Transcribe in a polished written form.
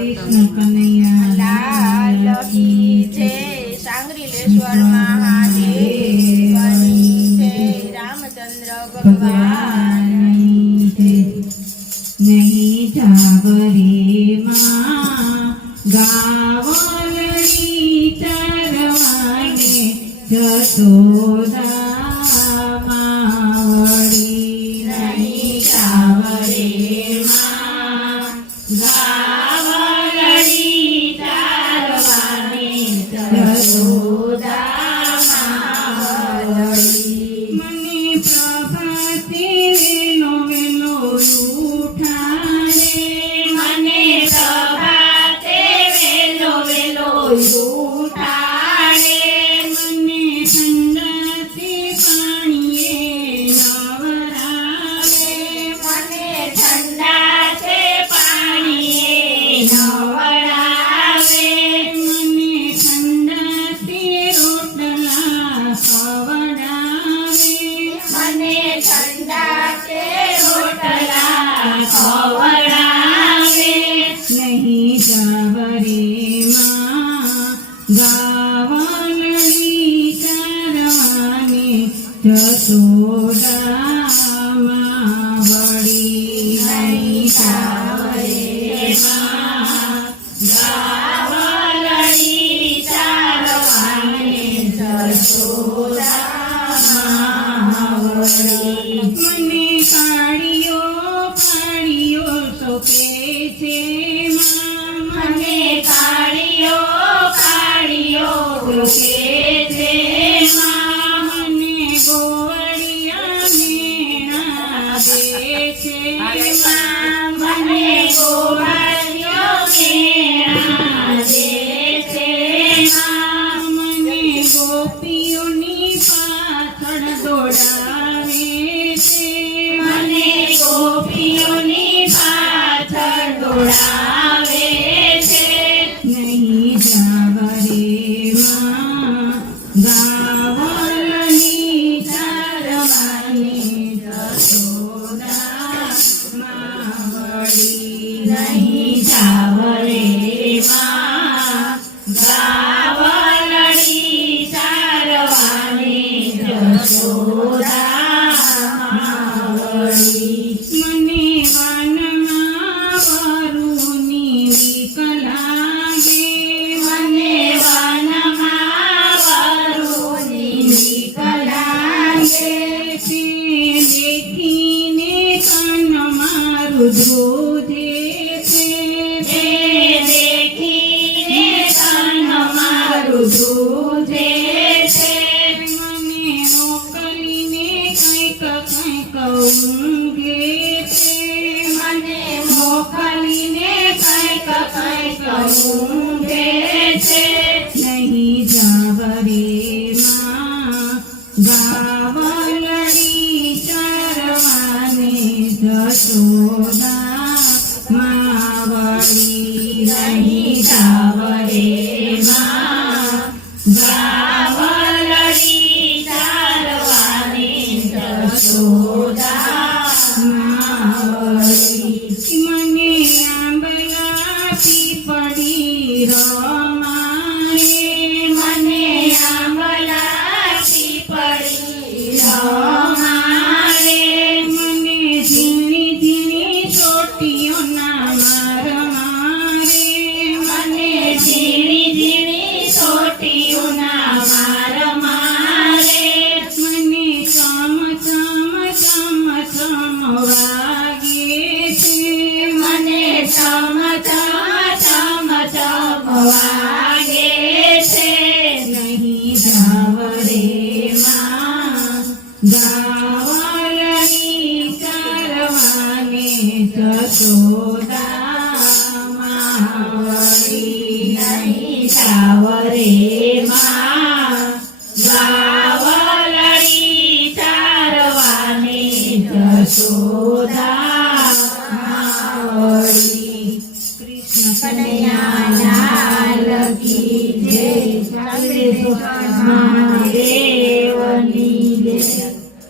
कृष्ण कन्हैया लाल की जय। सांग्रिलेश्वर महादेव की जय। रामचंद्र भगवान की जय। नहीं जावरे माँ गावलड़ी चरवाने जसोदा मावड़ी। नहीं जावरे माँ गावलड़ी चरवाने जसोदा मावड़ी। मने प्रभाते वेलो वेलो उठाड़े। मने प्रभाते वेलो वेलो उठाड़े। मने ठंडाते पाणीए नवरावे। मने ठंडाते पाणीए नवरावे। मने ठंडाते रोटला खवડાવે। मने ठंडाते रोटला खवડાवे। नहीं जावरे माँ गावलड़ी चरवाने जसोदा मावड़ी। नहीं जावरे माँ गावलड़ी चरवाने जसोदा मावड़ी। मने काळियो काळियो सोपे छे माँ। मने काळियो काळियो सोपे छे माँ। मने गोवड़िया मेणा दे छे माँ। मने गोवड़िया मेणा दे छे माँ। मने गोपीओनी पाछळ दौड़ावे छे। मने गोपीओनी पाछळ दौड़ावे छे। नहीं जावरे माँ गावलड़ी चरवाने जसोदा मावड़ी। नहीं जावरे माँ गावलड़ी चरवाने जसोदा मावड़ी। मने वनमा वरुनी बीक लागे। मने वनमा वरुनी बीक लागे। ते देखीने कान मारू धोधे छे। ते देखीने कान मारू धोधे छे। मने मोकलीने કંઈક કંઈક ઊંઘે છે। મને મોકલીને કંઈક કંઈક ઊંઘે છે। નહીં જાવરે માँ ગાવલડી ચરવાને જસોદા માવડી। નહીં જાવરે માँ ગાવલડી ચરવાને જસોદા માવડી। મને આંબલા પીપળી રમાડે। મને આંબલા પીપળી રમાડે। મને ઝીણી ઝીણી ચોટીઓના માર મારે। મને ઝીણી ઝીણી ચોટીઓના માર મારે। મને ચમ ચમ ચમ ચમ વાગે છે। મને ચમ ચમ ચમ ચમ વાગે છે। નહીં જાવરે માँ ગાવલડી ચરવાને જસોદા માવડી। નહીં જાવરે માँ ગાવલડી ચરવાને જસોદા માવડી। कृष्ण कन्हैया लाल की जय। सांग्रिलेश्वर